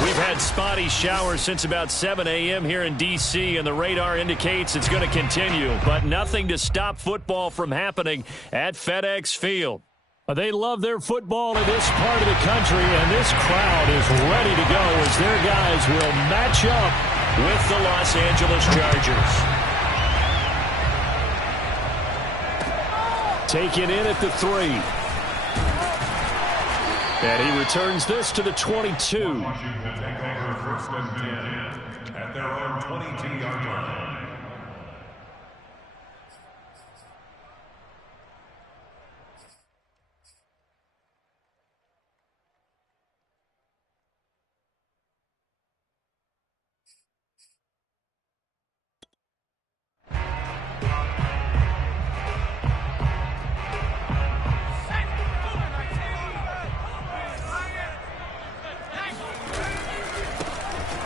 We've had spotty showers since about 7 a.m. here in D.C., and the radar indicates it's going to continue, but nothing to stop football from happening at FedEx Field. They love their football in this part of the country, and this crowd is ready to go as their guys will match up with the Los Angeles Chargers. Taken in at the 3. And he returns this to the 22. First and 10 at their own 22-yard line.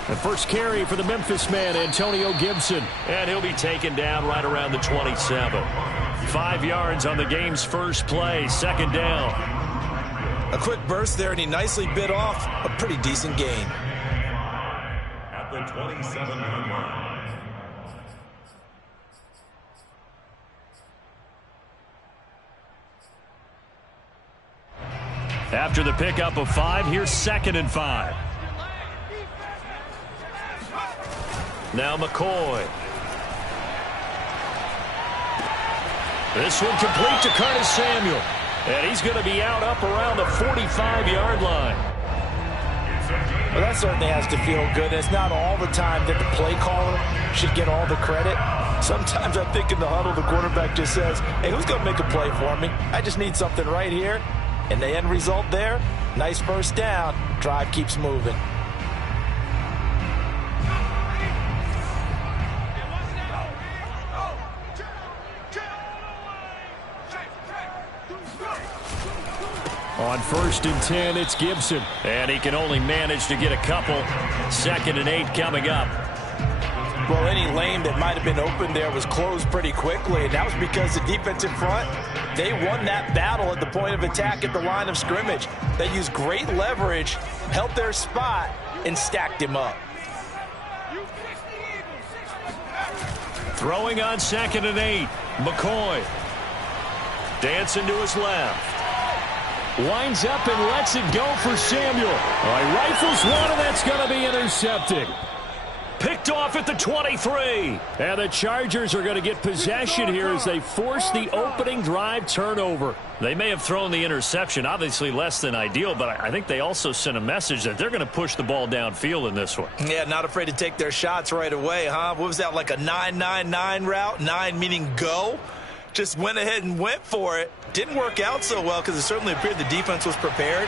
The first carry for the Memphis man, Antonio Gibson. And he'll be taken down right around the 27. 5 yards on the game's first play, second down. A quick burst there, and he nicely bit off a pretty decent gain. At the 27-yard line. After the pickup of 5, here's 2nd and 5. Now McCoy. This one complete to Curtis Samuel. And he's going to be out up around the 45-yard line. Well, that certainly has to feel good. It's not all the time that the play caller should get all the credit. Sometimes I think in the huddle, the quarterback just says, hey, who's going to make a play for me? I just need something right here. And the end result there, nice first down. Drive keeps moving. On 1st and 10, it's Gibson. And he can only manage to get a couple. 2nd and 8 coming up. Well, any lane that might have been open there was closed pretty quickly, and that was because the defensive front, they won that battle at the point of attack at the line of scrimmage. They used great leverage, held their spot, and stacked him up. Throwing on 2nd and 8, McCoy. Dancing to his left. Winds up and lets it go for Samuel. He rifles one, and that's going to be intercepted. Picked off at the 23. And the Chargers are going to get possession here as they force the opening drive turnover. They may have thrown the interception, obviously less than ideal, but I think they also sent a message that they're going to push the ball downfield in this one. Yeah, not afraid to take their shots right away, huh? What was that, like a 9-9-9 route? 9 meaning go? Just went ahead and went for it. Didn't work out so well because it certainly appeared the defense was prepared.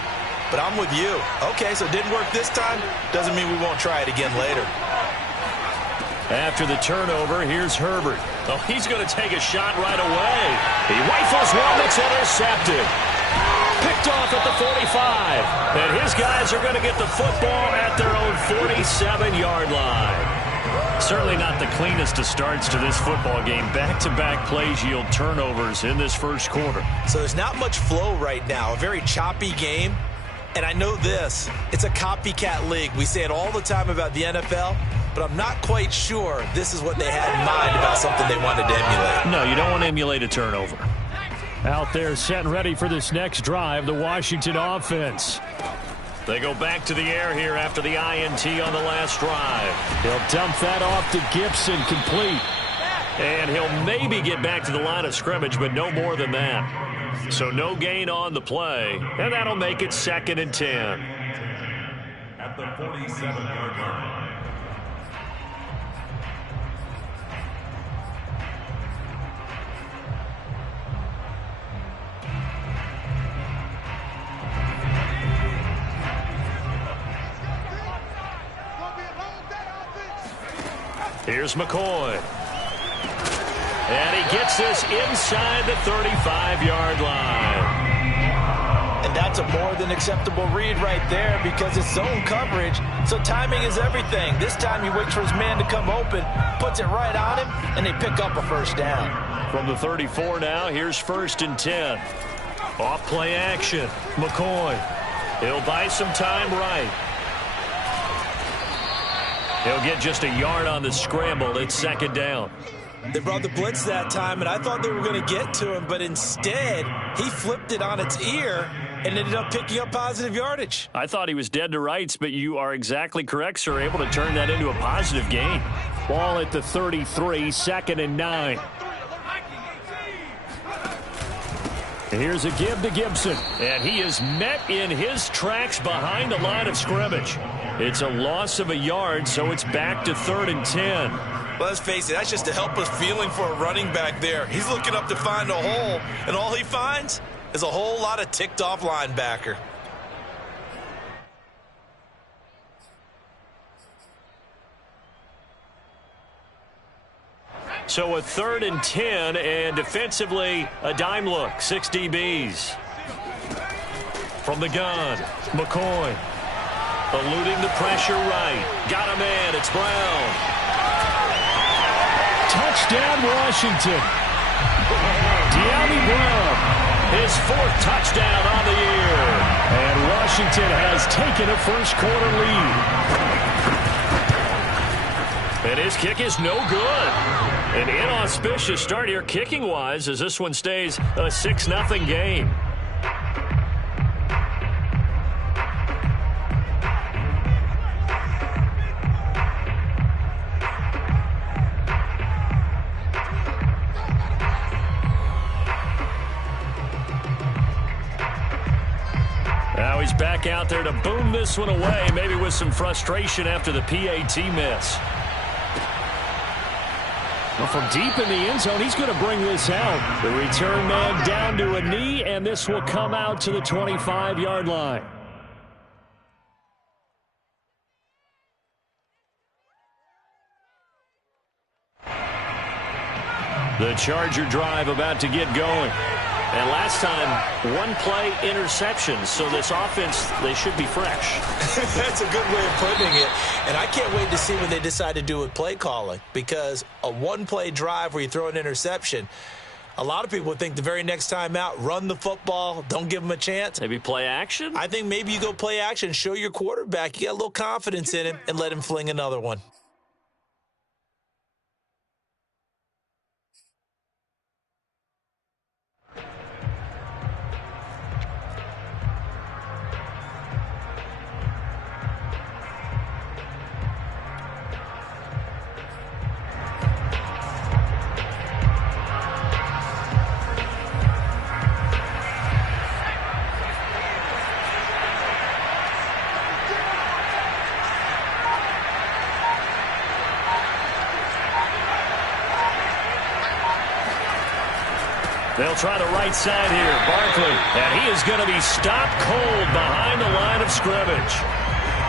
But I'm with you. Okay, so it didn't work this time. Doesn't mean we won't try it again later. After the turnover, here's Herbert. Oh, he's going to take a shot right away. He rifles one that's intercepted. Picked off at the 45. And his guys are going to get the football at their own 47-yard line. Certainly not the cleanest of starts to this football game. Back-to-back plays yield turnovers in this first quarter. So there's not much flow right now. A very choppy game. And I know this. It's a copycat league. We say it all the time about the NFL. But I'm not quite sure this is what they had in mind about something they wanted to emulate. No, you don't want to emulate a turnover. Out there set and ready for this next drive, the Washington offense. They go back to the air here after the INT on the last drive. He'll dump that off to Gibson, complete. And he'll maybe get back to the line of scrimmage, but no more than that. So no gain on the play, and that'll make it 2nd and 10. At the 47-yard line. Here's McCoy. And he gets this inside the 35-yard line. And And that's a more than acceptable read right there because it's zone coverage, so timing is everything. This time he waits for his man to come open, puts it right on him, and they pick up a first down. From the 34 now, here's 1st and 10. Off play action. McCoy. He'll buy some time right. He'll get just a yard on the scramble. It's 2nd down. They brought the blitz that time, and I thought they were going to get to him, but instead he flipped it on its ear and ended up picking up positive yardage. I thought he was dead to rights, but you are exactly correct, sir. Able to turn that into a positive gain. Ball at the 33, 2nd and 9. Here's a give to Gibson, and he is met in his tracks behind the line of scrimmage. It's a loss of a yard, so it's back to 3rd and 10. Well, let's face it, that's just a helpless feeling for a running back there. He's looking up to find a hole, and all he finds is a whole lot of ticked-off linebacker. So a 3rd and 10, and defensively, a dime look, 6 DBs. From the gun, McCoy. Eluding the pressure right. Got a man, it's Brown. Touchdown, Washington. De'Ami Brown, his 4th touchdown on the year. And Washington has taken a first-quarter lead. And his kick is no good. An inauspicious start here kicking-wise as this one stays a 6-0 game. Now he's back out there to boom this one away, maybe with some frustration after the PAT miss. Well, from deep in the end zone, he's going to bring this out. The return man down to a knee, and this will come out to the 25-yard line. The Charger drive about to get going. And last time, 1 play interception, so this offense, they should be fresh. That's a good way of putting it. And I can't wait to see what they decide to do with play calling, because a 1-play drive where you throw an interception, a lot of people would think the very next time out, run the football, don't give them a chance. Maybe play action? I think maybe you go play action, show your quarterback you got a little confidence in him, and let him fling another one. They'll try the right side here. Barkley, and he is going to be stopped cold behind the line of scrimmage.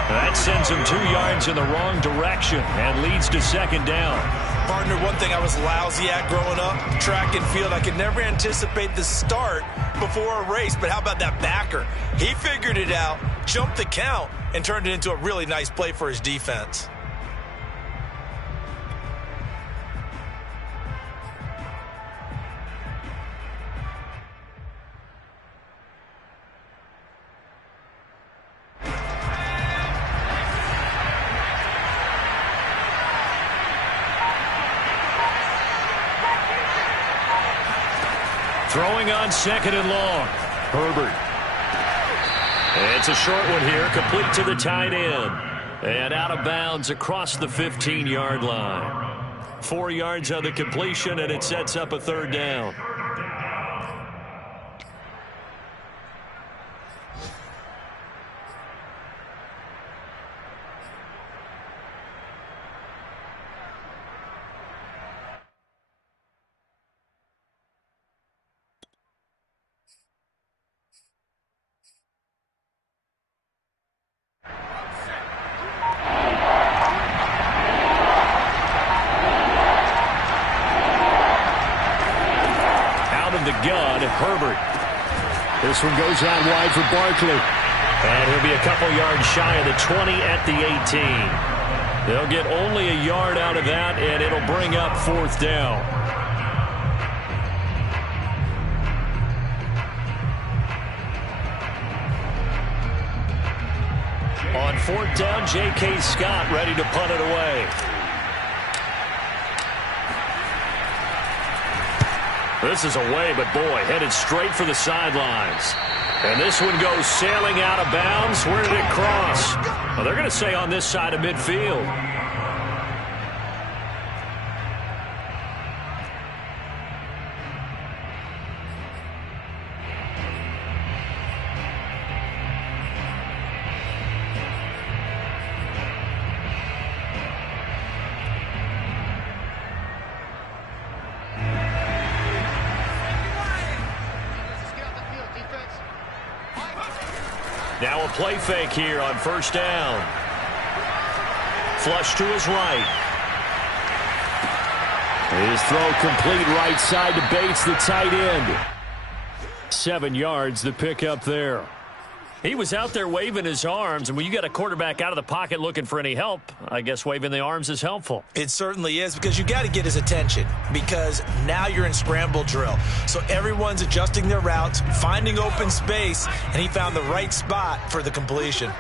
That sends him 2 yards in the wrong direction and leads to 2nd down. Partner, one thing I was lousy at growing up, track and field, I could never anticipate the start before a race, but how about that backer? He figured it out, jumped the count, and turned it into a really nice play for his defense. Throwing on 2nd and long. Herbert. It's a short one here, complete to the tight end. And out of bounds across the 15-yard line. 4 yards on the completion, and it sets up a 3rd down. This one goes out wide for Barkley. And he'll be a couple yards shy of the 20 at the 18. They'll get only a yard out of that, and it'll bring up 4th down. On 4th down, J.K. Scott ready to punt it away. This is away, but boy, headed straight for the sidelines. And this one goes sailing out of bounds. Where did it cross? Well, they're going to say on this side of midfield. Now a play fake here on 1st down. Flush to his right. His throw complete right side to Bates, the tight end. 7 yards, the pickup there. He was out there waving his arms, and when you got a quarterback out of the pocket looking for any help, I guess waving the arms is helpful. It certainly is, because you got to get his attention, because now you're in scramble drill. So everyone's adjusting their routes, finding open space, and he found the right spot for the completion.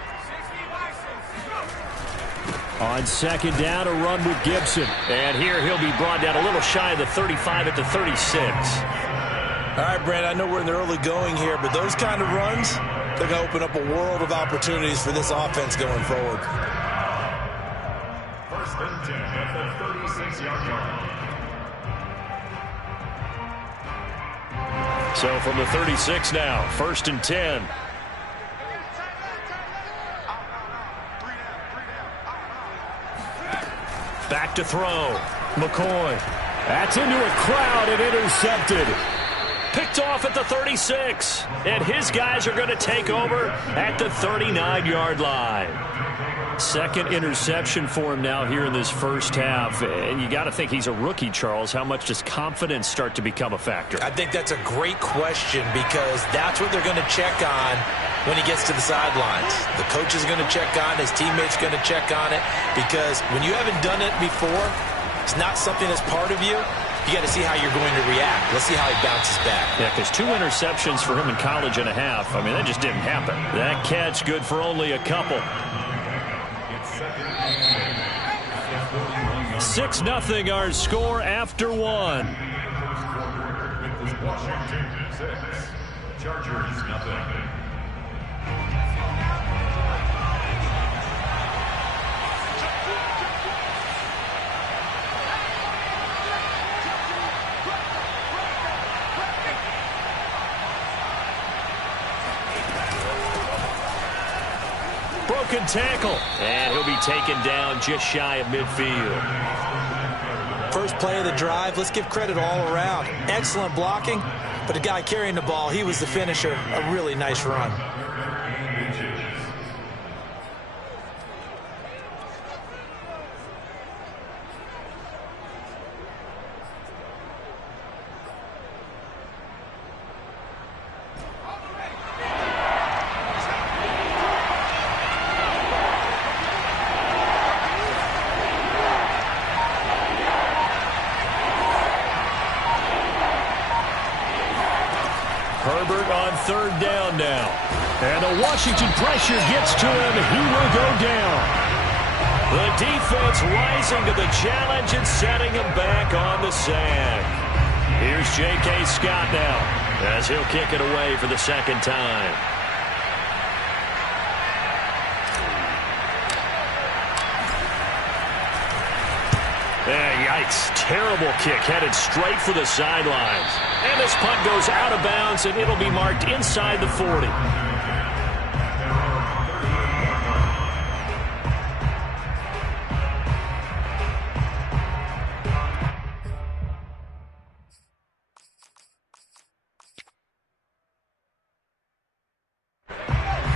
On 2nd down, a run with Gibson. And here he'll be brought down a little shy of the 35 at the 36. All right, Brent, I know we're in the early going here, but those kind of runs, they're going to open up a world of opportunities for this offense going forward. 1st and 10 at the 36-yard line. So from the 36 now, 1st and 10. Back to throw. McCoy. That's into a crowd and intercepted. Picked off at the 36. And his guys are going to take over at the 39-yard line. 2nd interception for him now here in this 1st half. And you got to think he's a rookie, Charles. How much does confidence start to become a factor? I think that's a great question, because that's what they're going to check on when he gets to the sidelines. The coach is going to check on, his teammates going to check on it, because when you haven't done it before, it's not something that's part of you. You got to see how you're going to react. Let's see how he bounces back. Yeah, because 2 interceptions for him in college and a half. I mean, that just didn't happen. That catch good for only a couple. 6-0 our score after 1. Washington 6, Chargers 0. Broken tackle. And he'll be taken down just shy of midfield. First play of the drive, let's give credit all around. Excellent blocking, but the guy carrying the ball, he was the finisher. A really nice run. Herbert on 3rd down now. And the Washington pressure gets to him. He will go down. The defense rising to the challenge and setting him back on the sand. Here's J.K. Scott now as he'll kick it away for the 2nd time. Yikes. Terrible kick headed straight for the sidelines. And this punt goes out of bounds, and it'll be marked inside the 40.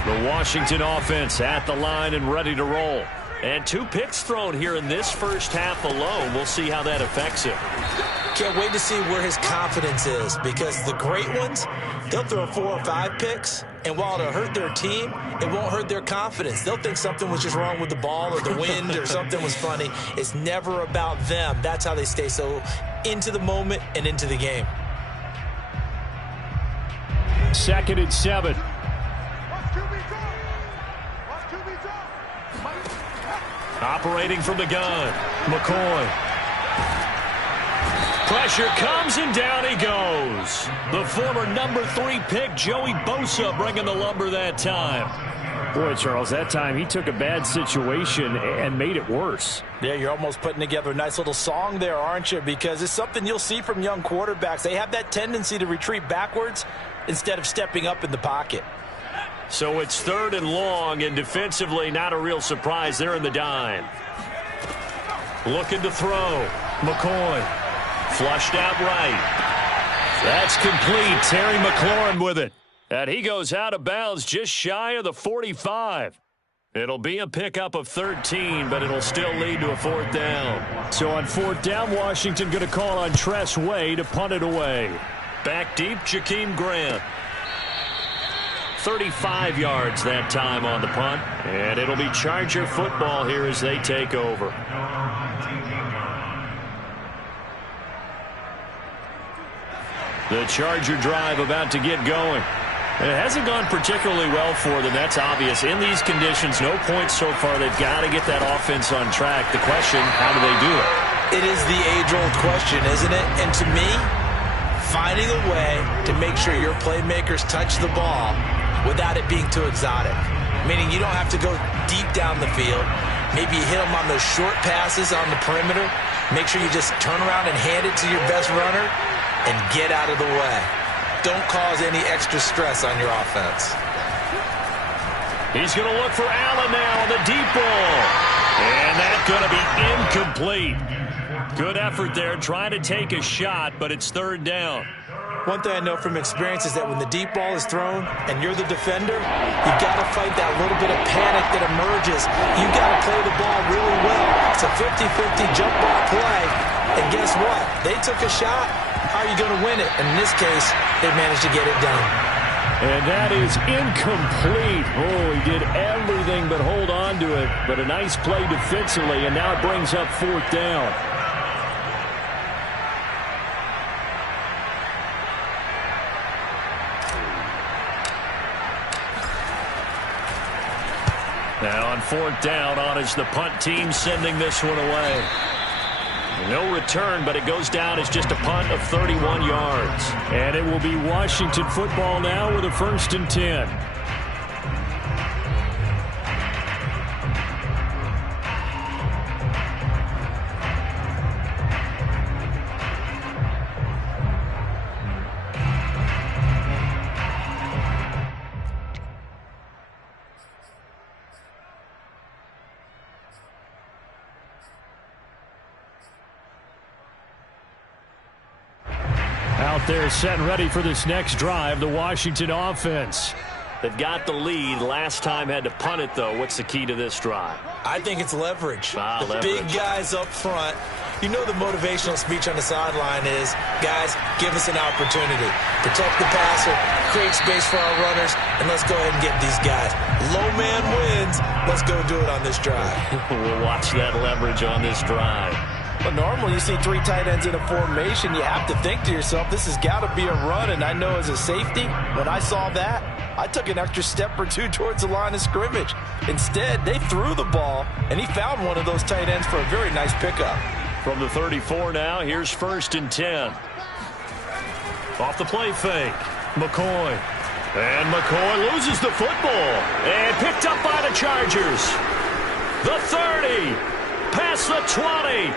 The Washington offense at the line and ready to roll. And 2 picks thrown here in this first half alone. We'll see how that affects him. Can't wait to see where his confidence is, because the great ones, they'll throw 4 or 5 picks, and while it'll hurt their team, it won't hurt their confidence. They'll think something was just wrong with the ball or the wind or something was funny. It's never about them. That's how they stay so into the moment and into the game. 2nd and 7. Operating from the gun, McCoy. Pressure comes, and down he goes. The former number 3 pick, Joey Bosa, bringing the lumber that time. Boy, Charles, that time he took a bad situation and made it worse. Yeah, you're almost putting together a nice little song there, aren't you? Because it's something you'll see from young quarterbacks. They have that tendency to retreat backwards instead of stepping up in the pocket. So it's 3rd and long, and defensively not a real surprise. They're in the dime. Looking to throw. McCoy. Flushed out right. That's complete. Terry McLaurin with it. And he goes out of bounds just shy of the 45. It'll be a pickup of 13, but it'll still lead to a 4th down. So on 4th down, Washington going to call on Tress Way to punt it away. Back deep, Jakeem Grant. 35 yards that time on the punt. And it'll be Charger football here as they take over. The Charger drive about to get going. It hasn't gone particularly well for them. That's obvious. In these conditions, no points so far. They've got to get that offense on track. The question, how do they do it? It is the age-old question, isn't it? And to me, finding a way to make sure your playmakers touch the ball without it being too exotic. Meaning you don't have to go deep down the field. Maybe you hit them on those short passes on the perimeter. Make sure you just turn around and hand it to your best runner and get out of the way. Don't cause any extra stress on your offense. He's going to look for Allen now on the deep ball. And that's going to be incomplete. Good effort there, trying to take a shot, but it's 3rd down. One thing I know from experience is that when the deep ball is thrown and you're the defender, you've got to fight that little bit of panic that emerges. You've got to play the ball really well. It's a 50-50 jump ball play. And guess what? They took a shot. How are you going to win it? And in this case, they managed to get it done. And that is incomplete. Oh, he did everything but hold on to it. But a nice play defensively, and now it brings up 4th down. Now on 4th down, on is the punt team sending this one away. No return, but it goes down as just a punt of 31 yards. And it will be Washington football now with a 1st and 10. Out there set and ready for this next drive, the Washington offense. They've got the lead. Last time had to punt it, though. What's the key to this drive? I think it's leverage. Leverage. Big guys up front. You know the motivational speech on the sideline is, guys, give us an opportunity. Protect the passer, create space for our runners, and let's go ahead and get these guys. Low man wins. Let's go do it on this drive. We'll watch that leverage on this drive. But normally you see 3 tight ends in a formation. You have to think to yourself, this has got to be a run. And I know as a safety, when I saw that, I took an extra step or 2 towards the line of scrimmage. Instead, they threw the ball, and he found one of those tight ends for a very nice pickup. From the 34 now, here's 1st and 10. Off the play fake, McCoy. And McCoy loses the football. And picked up by the Chargers. The 30. Past the 20.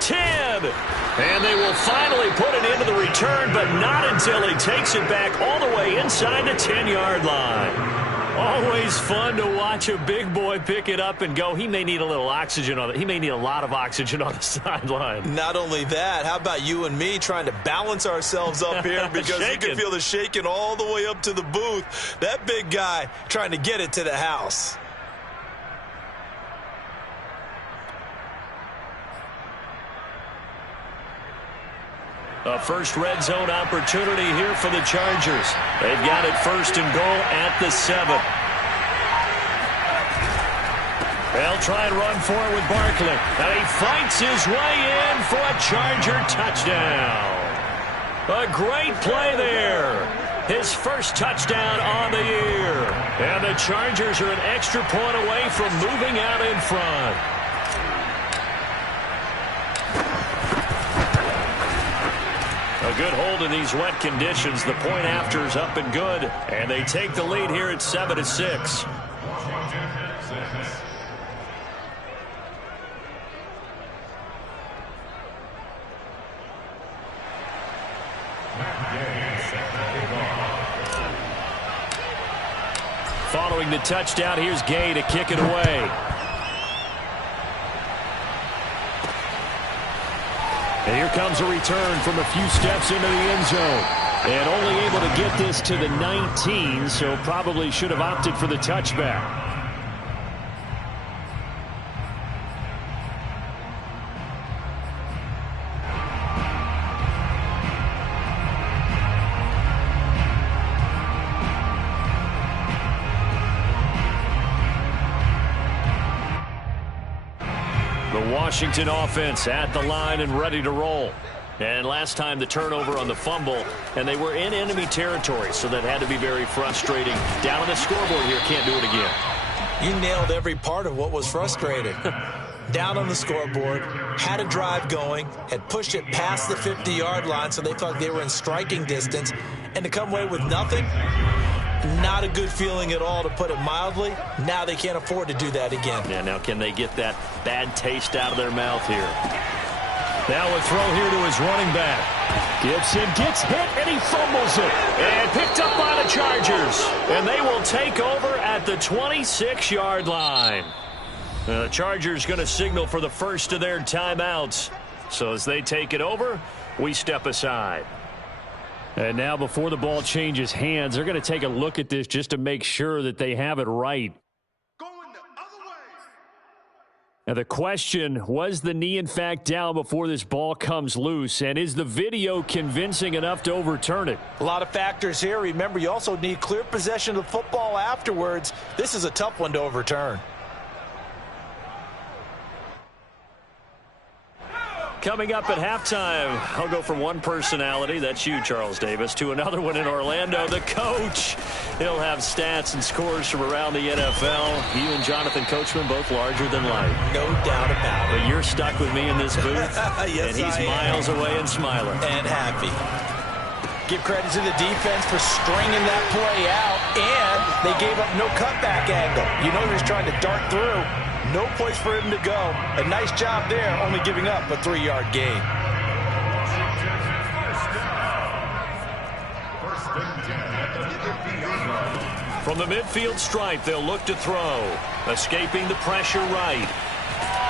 10. And they will finally put it into the return, but not until he takes it back all the way inside the 10-yard line. Always fun to watch a big boy pick it up and go. He may need a little oxygen on it. He may need a lot of oxygen on the sideline. Not only that, how about you and me trying to balance ourselves up here because you can feel the shaking all the way up to the booth. That big guy trying to get it to the house. A first red zone opportunity here for the Chargers. They've got it first and goal at the 7. They'll try and run for it with Barkley. And he fights his way in for a Charger touchdown. A great play there. His first touchdown on the year. And the Chargers are an extra point away from moving out in front. A good hold in these wet conditions. The point after is up and good. And they take the lead here at 7-6. Following the touchdown, here's Gay to kick it away. And here comes a return from a few steps into the end zone. And only able to get this to the 19, so probably should have opted for the touchback. Washington offense at the line and ready to roll. And last time the turnover on the fumble, and they were in enemy territory, so that had to be very frustrating. Down on the scoreboard here, can't do it again. You nailed every part of what was frustrating. Down on the scoreboard, had a drive going, had pushed it past the 50-yard line, so they thought they were in striking distance, and to come away with nothing, not a good feeling at all, to put it mildly. Now they can't afford to do that again. Yeah, now can they get that bad taste out of their mouth here? Now a throw here to his running back. Gibson gets hit, and he fumbles it. And picked up by the Chargers. And they will take over at the 26-yard line. The Chargers going to signal for the first of their timeouts. So as they take it over, we step aside. And now before the ball changes hands, they're going to take a look at this just to make sure that they have it right. Going the other way. Now the question, was the knee in fact down before this ball comes loose? And is the video convincing enough to overturn it? A lot of factors here. Remember, you also need clear possession of the football afterwards. This is a tough one to overturn. Coming up at halftime, I'll go from one personality, that's you, Charles Davis, to another one in Orlando, the coach. He'll have stats and scores from around the NFL. You and Jonathan Coachman, both larger than life. No doubt about it. But you're stuck with me in this booth, yes, and he's miles away and smiling. And happy. Give credit to the defense for stringing that play out, and they gave up no cutback angle. You know he was trying to dart through. No place for him to go. A nice job there, only giving up a 3-yard gain. From the midfield stripe, they'll look to throw. Escaping the pressure right.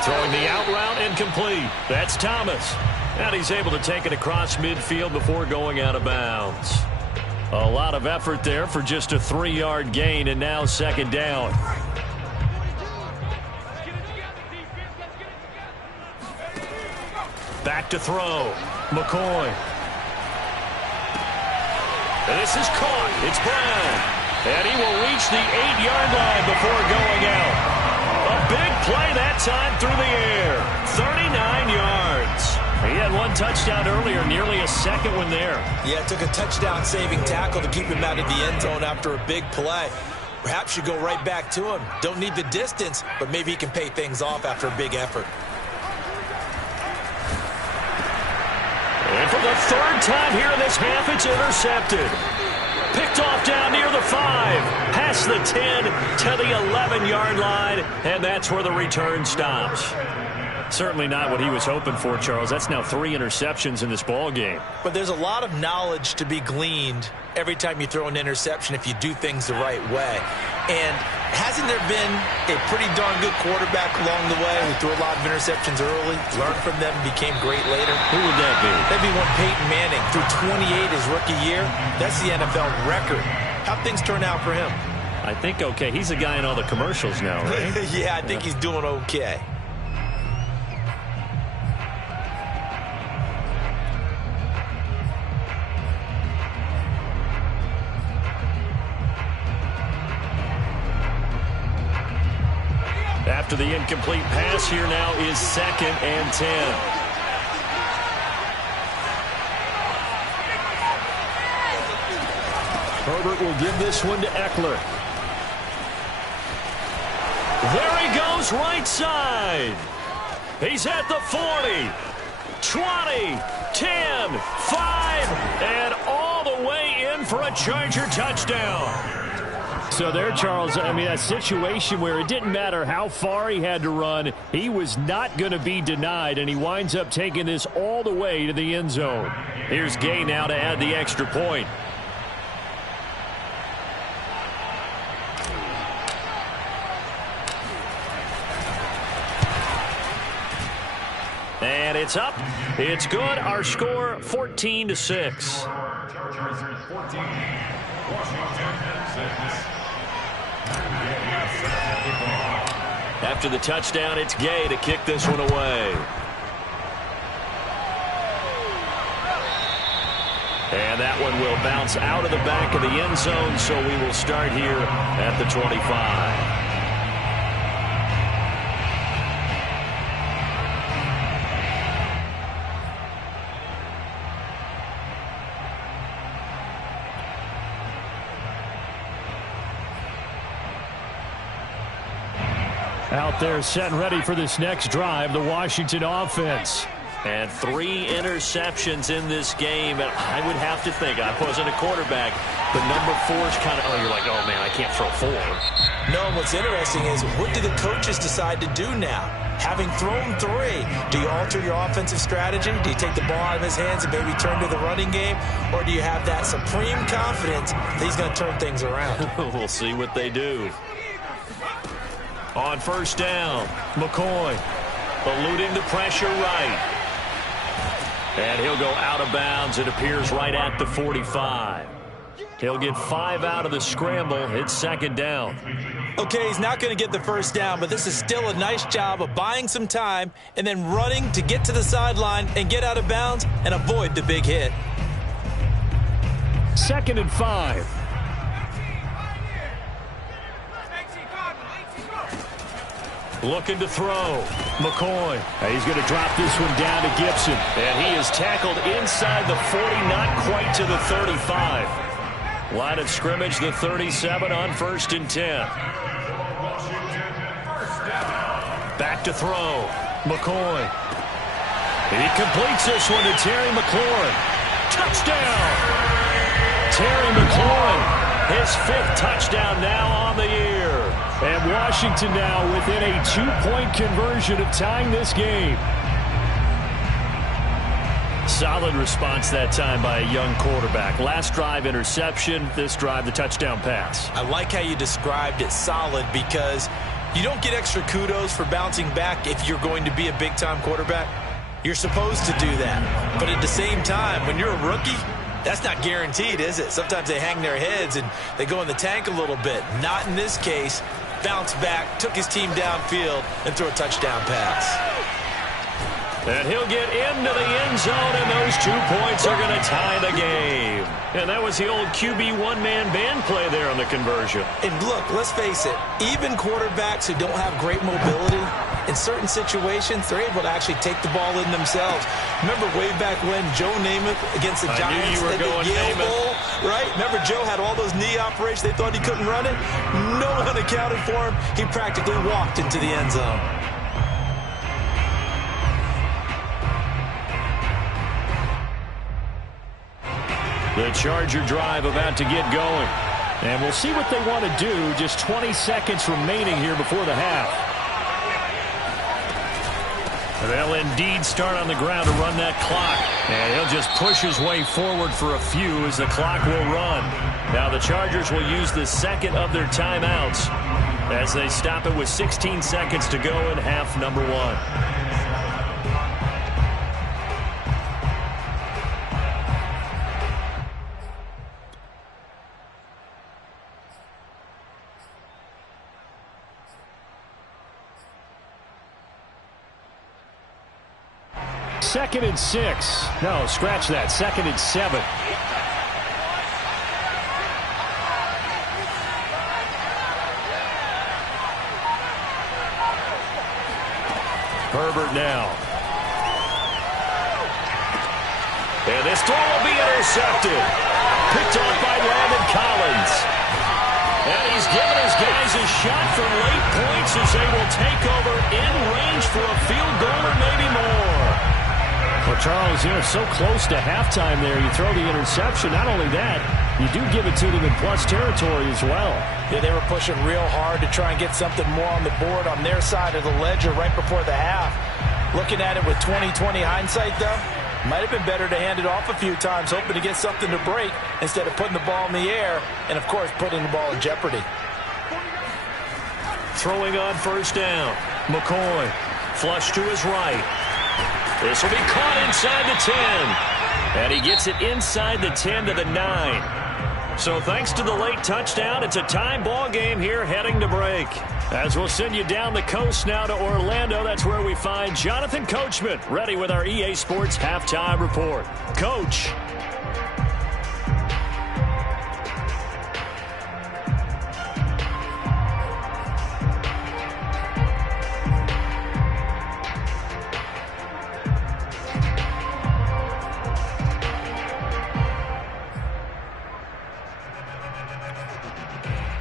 Throwing the out route incomplete. That's Thomas. And he's able to take it across midfield before going out of bounds. A lot of effort there for just a 3-yard gain, and now second down. Back to throw. McCoy. This is caught. It's Brown. And he will reach the 8-yard line before going out. A big play that time through the air. 39 yards. He had one touchdown earlier, nearly a second one there. Yeah, it took a touchdown-saving tackle to keep him out of the end zone after a big play. Perhaps you go right back to him. Don't need the distance, but maybe he can pay things off after a big effort. And for the third time here in this half, it's intercepted. Picked off down near the 5, past the 10 to the 11-yard line, and that's where the return stops. Certainly not what he was hoping for, Charles. That's now 3 interceptions in this ball game. But there's a lot of knowledge to be gleaned every time you throw an interception if you do things the right way. And hasn't there been a pretty darn good quarterback along the way who threw a lot of interceptions early, learned from them, and became great later? Who would that be? That'd be one Peyton Manning. Threw 28 his rookie year. That's the NFL record. How'd things turn out for him? I think okay. He's a guy in all the commercials now, right? Yeah, I think he's doing okay. after the incomplete pass. Here now is 2nd and 10. Herbert will give this one to Eckler. There he goes, right side. He's at the 40, 20, 10, 5, and all the way in for a Charger touchdown. So there, Charles, I mean, a situation where it didn't matter how far he had to run, he was not going to be denied, and he winds up taking this all the way to the end zone. Here's Gay now to add the extra point. And it's up. It's good. Our score, 14-6. After the touchdown, it's Gay to kick this one away. And that one will bounce out of the back of the end zone, so we will start here at the 25. Out there set and ready for this next drive, the Washington offense. And 3 interceptions in this game. And I would have to think, I wasn't a quarterback, but number 4 is kind of, oh, you're like, oh, man, I can't throw 4. No, what's interesting is, what do the coaches decide to do now? Having thrown 3, do you alter your offensive strategy? Do you take the ball out of his hands and maybe turn to the running game? Or do you have that supreme confidence that he's going to turn things around? We'll see what they do. On first down, McCoy eluding the pressure right. And he'll go out of bounds. It appears right at the 45. He'll get 5 out of the scramble. It's 2nd down. Okay, he's not going to get the first down, but this is still a nice job of buying some time and then running to get to the sideline and get out of bounds and avoid the big hit. 2nd and 5. Looking to throw. McCoy. He's going to drop this one down to Gibson. And he is tackled inside the 40, not quite to the 35. Line of scrimmage, the 37 on 1st and 10. Back to throw. McCoy. He completes this one to Terry McLaurin. Touchdown! Terry McLaurin. His 5th touchdown now on the year. And Washington now within a 2-point conversion of tying this game. Solid response that time by a young quarterback. Last drive, interception. This drive, the touchdown pass. I like how you described it, solid, because you don't get extra kudos for bouncing back if you're going to be a big-time quarterback. You're supposed to do that. But at the same time, when you're a rookie, that's not guaranteed, is it? Sometimes they hang their heads and they go in the tank a little bit. Not in this case. Bounced back, took his team downfield, and threw a touchdown pass. And he'll get into the end zone, and those 2 points are going to tie the game. And that was the old QB one-man band play there on the conversion. And look, let's face it, even quarterbacks who don't have great mobility, in certain situations, they're able to actually take the ball in themselves. Remember way back when Joe Namath against the Giants at the Yale Bowl, right? Remember Joe had all those knee operations. They thought he couldn't run it. No one accounted for him. He practically walked into the end zone. The Charger drive about to get going. And we'll see what they want to do. Just 20 seconds remaining here before the half. They'll indeed start on the ground to run that clock. And he'll just push his way forward for a few as the clock will run. Now the Chargers will use the 2nd of their timeouts as they stop it with 16 seconds to go in half number 1. Second and 6. No, scratch that. 2nd and 7. Herbert now. And this throw will be intercepted. Picked off by Landon Collins. And he's given his guys a shot for late points as they will take over in range for a field goal or maybe more. Well, Charles, so close to halftime there. You throw the interception. Not only that, you do give it to them in plus territory as well. Yeah, they were pushing real hard to try and get something more on the board on their side of the ledger right before the half. Looking at it with 20/20 hindsight, though, might have been better to hand it off a few times, hoping to get something to break instead of putting the ball in the air and, of course, putting the ball in jeopardy. Throwing on first down. McCoy, flush to his right. This will be caught inside the 10. And he gets it inside the 10 to the 9. So thanks to the late touchdown, it's a tie ball game here heading to break. As we'll send you down the coast now to Orlando, that's where we find Jonathan Coachman, ready with our EA Sports Halftime Report. Coach.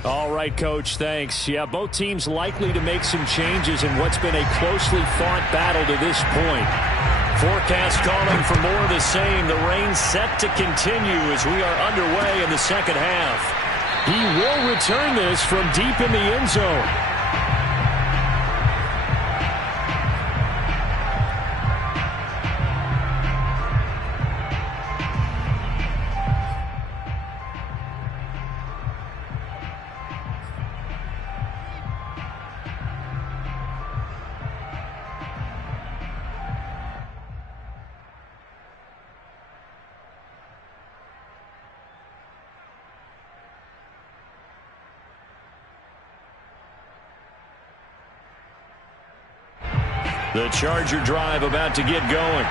All right, Coach, thanks. Yeah, both teams likely to make some changes in what's been a closely fought battle to this point. Forecast calling for more of the same. The rain set to continue as we are underway in the second half. He will return this from deep in the end zone. The Charger drive about to get going.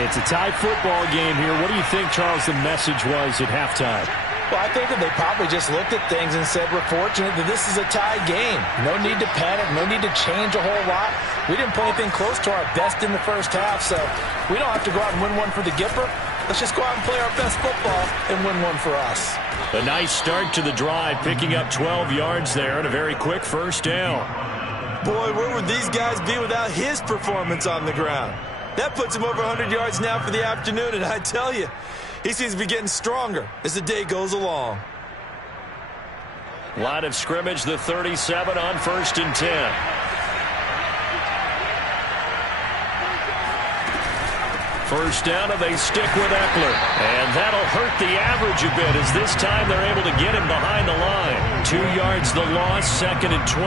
It's a tie football game here. What do you think, Charles, the message was at halftime? Well, I think that they probably just looked at things and said, we're fortunate that this is a tie game. No need to panic. No need to change a whole lot. We didn't put anything close to our best in the first half, so we don't have to go out and win one for the Gipper. Let's just go out and play our best football and win one for us. A nice start to the drive, picking up 12 yards there and a very quick first down. Boy, where would these guys be without his performance on the ground? That puts him over 100 yards now for the afternoon, and I tell you, he seems to be getting stronger as the day goes along. Line of scrimmage, the 37 on 1st and 10. First down, and they stick with Eckler. And that'll hurt the average a bit as this time they're able to get him behind the line. 2 yards the loss, 2nd and 12.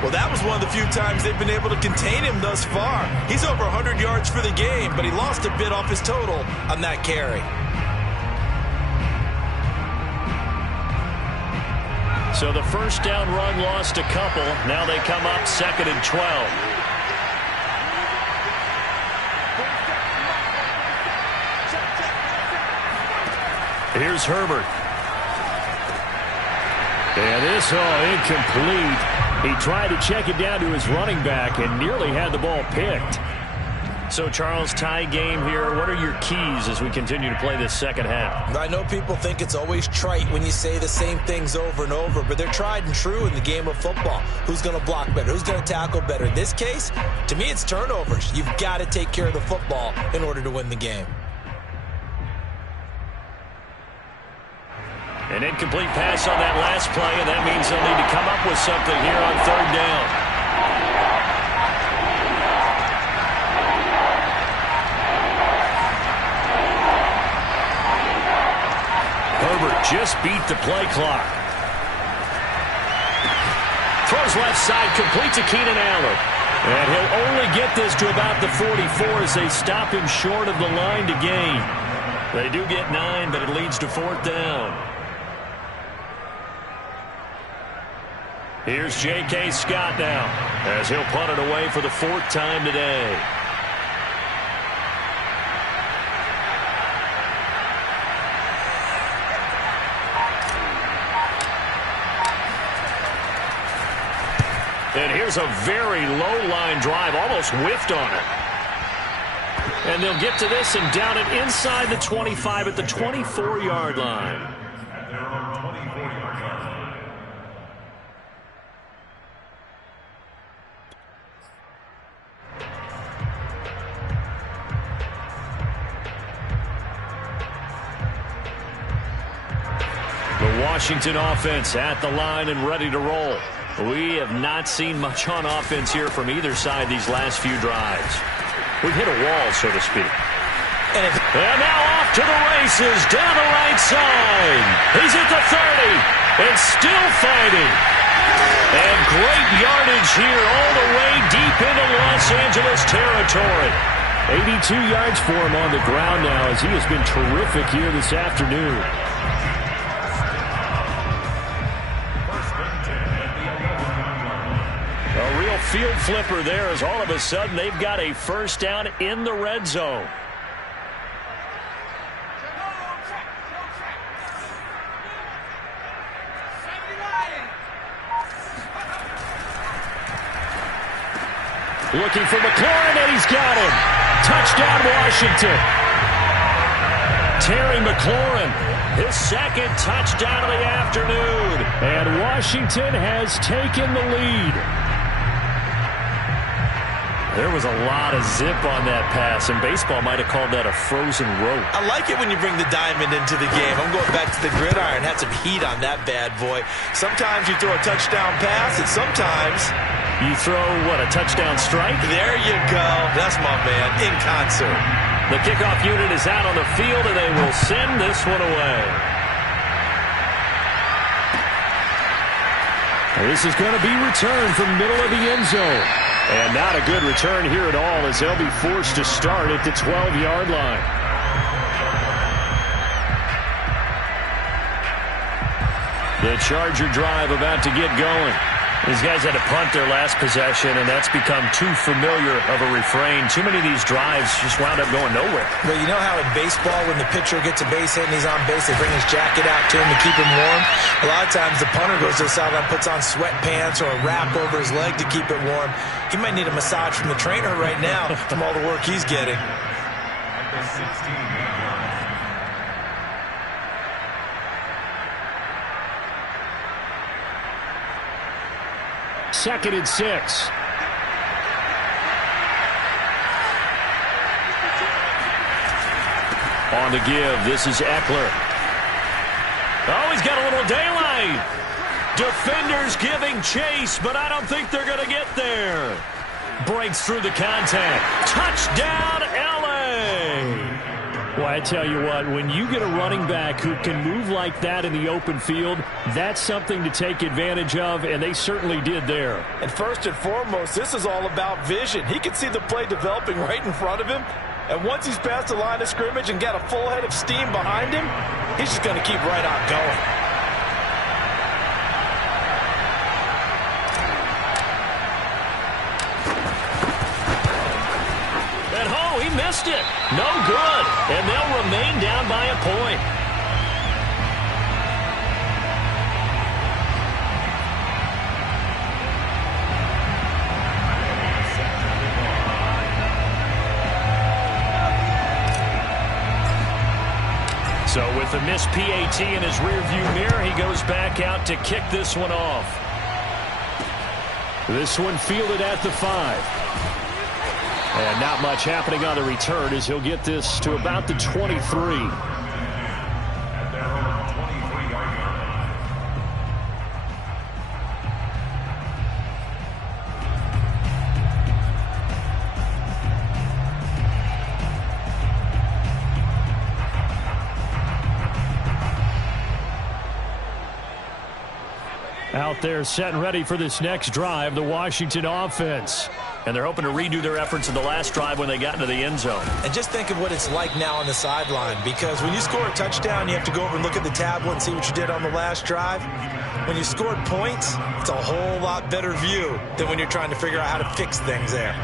Well, that was one of the few times they've been able to contain him thus far. He's over 100 yards for the game, but he lost a bit off his total on that carry. So the first down run lost a couple. Now they come up 2nd and 12. Here's Herbert. And this, incomplete. He tried to check it down to his running back and nearly had the ball picked. So, Charles, tie game here. What are your keys as we continue to play this second half? I know people think it's always trite when you say the same things over and over, but they're tried and true in the game of football. Who's going to block better? Who's going to tackle better? In this case, to me, it's turnovers. You've got to take care of the football in order to win the game. An incomplete pass on that last play, and that means they'll need to come up with something here on 3rd down. Herbert just beat the play clock. Throws left side, complete to Keenan Allen. And he'll only get this to about the 44 as they stop him short of the line to gain. They do get 9, but it leads to 4th down. Here's J.K. Scott now as he'll punt it away for the 4th time today. And here's a very low-line drive, almost whiffed on it. And they'll get to this and down it inside the 25 at the 24-yard line. The Washington offense at the line and ready to roll. We have not seen much on offense here from either side these last few drives. We've hit a wall, so to speak. And now off to the races down the right side. He's at the 30 and still fighting. And great yardage here all the way deep into Los Angeles territory. 82 yards for him on the ground now as he has been terrific here this afternoon. A real field flipper there as all of a sudden they've got a first down in the red zone. Looking for McLaurin, and he's got him. Touchdown, Washington. Terry McLaurin, his second touchdown of the afternoon. And Washington has taken the lead. There was a lot of zip on that pass, and baseball might have called that a frozen rope. I like it when you bring the diamond into the game. I'm going back to the gridiron. Had some heat on that bad boy. Sometimes you throw a touchdown pass, and sometimes you throw, what, a touchdown strike? There you go. That's my man, in concert. The kickoff unit is out on the field, and they will send this one away. This is going to be returned from middle of the end zone. And not a good return here at all as they'll be forced to start at the 12-yard line. The Charger drive about to get going. These guys had to punt their last possession, and that's become too familiar of a refrain. Too many of these drives just wound up going nowhere. Well, you know how in baseball, when the pitcher gets a base hit and he's on base, they bring his jacket out to him to keep him warm? A lot of times the punter goes to the sideline, puts on sweatpants or a wrap over his leg to keep it warm. He might need a massage from the trainer right now from all the work he's getting. Second and 6. On the give, this is Eckler. Oh, he's got a little daylight. Defenders giving chase, but I don't think they're going to get there. Breaks through the contact. Touchdown, L.A. Well, I tell you what, when you get a running back who can move like that in the open field, that's something to take advantage of, and they certainly did there. And first and foremost, this is all about vision. He can see the play developing right in front of him, and once he's past the line of scrimmage and got a full head of steam behind him, he's just going to keep right on going. Missed it. No good. And they'll remain down by a point. So with the missed PAT in his rearview mirror, he goes back out to kick this one off. This one fielded at the 5. And not much happening on the return as he'll get this to about the 23. Out there set and ready for this next drive, the Washington offense. And they're hoping to redo their efforts in the last drive when they got into the end zone. And just think of what it's like now on the sideline, because when you score a touchdown, you have to go over and look at the tablet and see what you did on the last drive. When you scored points, it's a whole lot better view than when you're trying to figure out how to fix things there.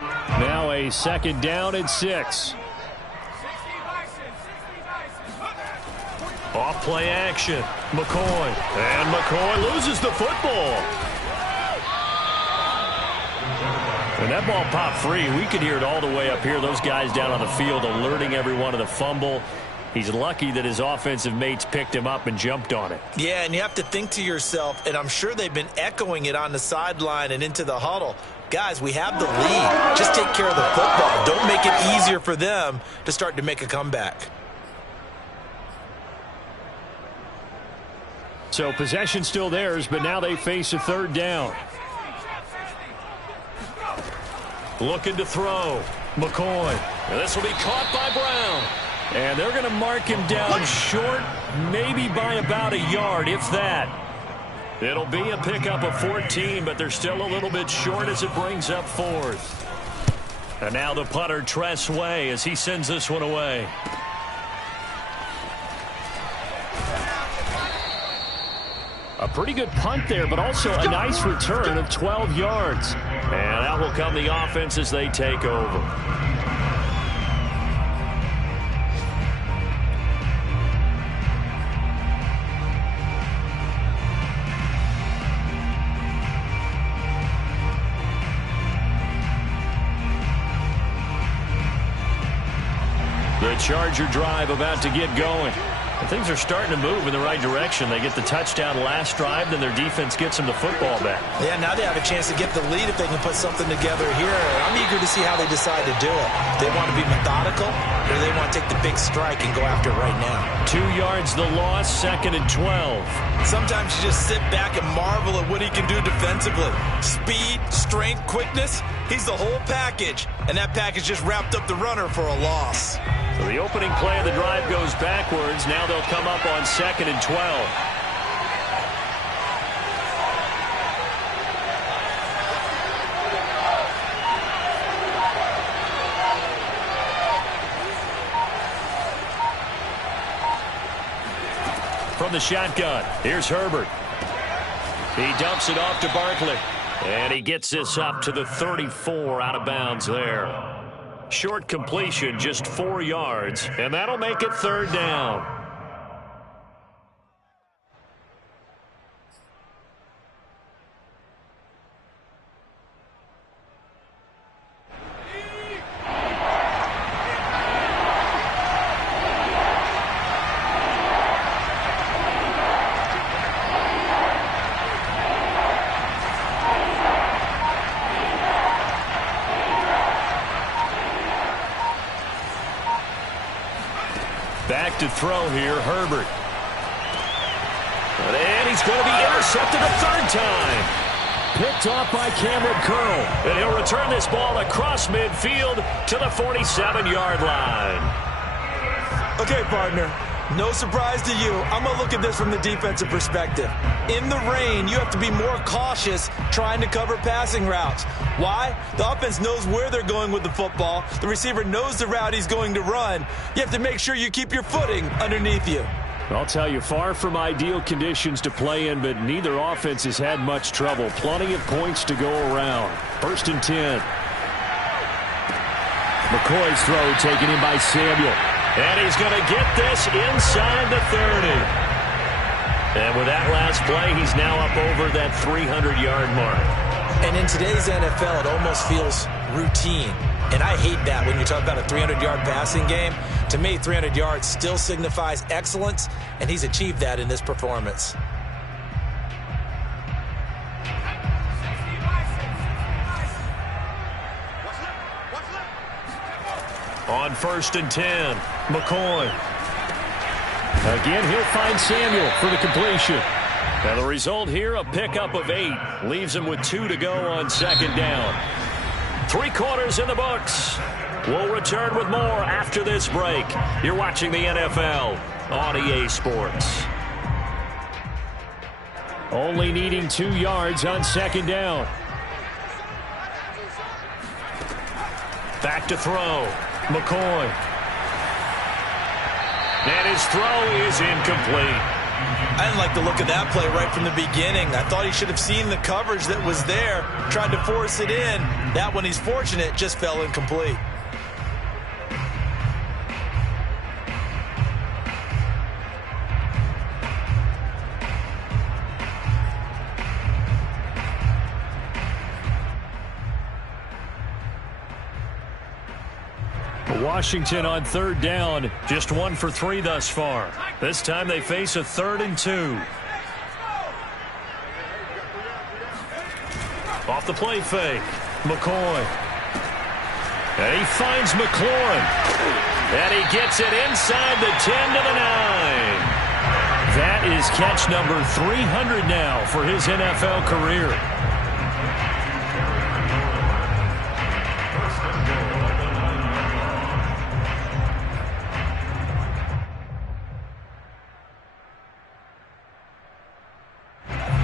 Now a second down and 6. Off play action. McCoy. And McCoy loses the football. When that ball popped free, we could hear it all the way up here. Those guys down on the field alerting everyone of the fumble. He's lucky that his offensive mates picked him up and jumped on it. Yeah, and you have to think to yourself, and I'm sure they've been echoing it on the sideline and into the huddle. Guys, we have the lead. Just take care of the football. Don't make it easier for them to start to make a comeback. So possession still theirs, but now they face a third down. Looking to throw. McCoy. And this will be caught by Brown. And they're going to mark him down short, maybe by about a yard, if that. It'll be a pickup of 14, but they're still a little bit short as it brings up fourth. And now the punter, Tress Way, as he sends this one away. A pretty good punt there, but also a nice return of 12 yards. And out will come the offense as they take over. The Charger drive about to get going. And things are starting to move in the right direction. They get the touchdown last drive, then their defense gets them the football back. Yeah, now they have a chance to get the lead if they can put something together here. I'm eager to see how they decide to do it. They want to be methodical, or they want to take the big strike and go after it right now. 2 yards the loss, 2nd and 12. Sometimes you just sit back and marvel at what he can do defensively. Speed, strength, quickness, he's the whole package. And that package just wrapped up the runner for a loss. So the opening play of the drive goes backwards. Now they'll come up on 2nd and 12. From the shotgun, here's Herbert. He dumps it off to Barkley. And he gets this up to the 34 out of bounds there. Short completion, just 4 yards, and that'll make it 3rd down. Back to throw here, Herbert. And he's going to be intercepted a 3rd time. Picked off by Cameron Curl. And he'll return this ball across midfield to the 47-yard line. Okay, partner. No surprise to you. I'm going to look at this from the defensive perspective. In the rain, you have to be more cautious trying to cover passing routes. Why? The offense knows where they're going with the football. The receiver knows the route he's going to run. You have to make sure you keep your footing underneath you. I'll tell you, far from ideal conditions to play in, but neither offense has had much trouble. Plenty of points to go around. 1st and 10. McCoy's throw taken in by Samuel. And he's going to get this inside the 30. And with that last play, he's now up over that 300-yard mark. And in today's NFL, it almost feels routine. And I hate that when you talk about a 300-yard passing game. To me, 300 yards still signifies excellence, and he's achieved that in this performance. On 1st and 10, McCoy. Again, he'll find Samuel for the completion. And the result here, a pickup of 8. Leaves him with 2 to go on 2nd down. 3 quarters in the books. We'll return with more after this break. You're watching the NFL on EA Sports. Only needing 2 yards on 2nd down. Back to throw. McCoy. And his throw is incomplete. I didn't like the look of that play right from the beginning. I thought he should have seen the coverage that was there, tried to force it in. That one, he's fortunate, just fell incomplete. Washington on third down. Just 1 for 3 thus far. This time they face a 3rd and 2. Off the play fake. McCoy. And he finds McLaurin. And he gets it inside the 10 to the 9. That is catch number 300 now for his NFL career.